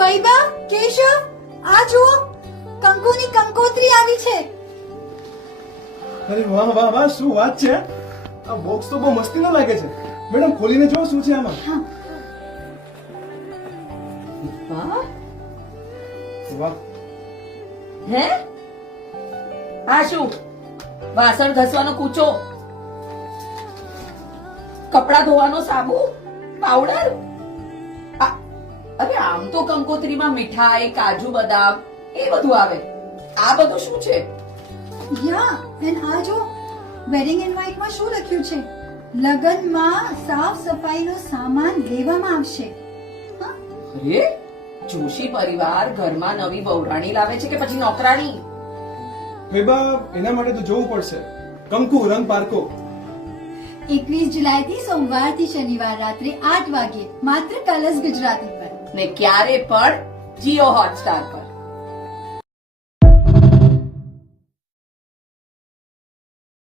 ફૈબા, કેશવ, આ જુઓ કંકુની કંકોત્રી આવી છે. અરે વાહ વાહ વાહ, શું વાત છે. આ બોક્સ તો બહુ મસ્તી નો લાગે છે. મેડમ ખોલીને જો શું છે આમાં. હા, વાહ, વાહ, હે આ શું? વાસણ ઘસવાનો કૂચો, કપડા ધોવાનો સાબુ, પાવડર. અરે આમ તો કંકોત્રીમાં મીઠાઈ, કાજુ બદામ એ બધું આવે. આ બધું શું છે? યા એન્ડ આ જો વેડિંગ ઇન્વાઇટમાં શું લખ્યું છે? લગનમાં સાફ સફાઈનો સામાન લેવામાં આવશે. હા, અરે જોશી પરિવાર ઘરમાં નવી વહુરાણી લાવે છે કે પછી નોકરાણી? ફેબા એના માટે તો જોવું પડશે. કંકુ રંગ પારકો. 21 જુલાઈથી સોમવારથી શનિવાર રાત્રે 8 વાગે માત્ર કલર્સ ગુજરાતી પર. ને ક્યારે પણ જીઓ હોટસ્ટાર પર.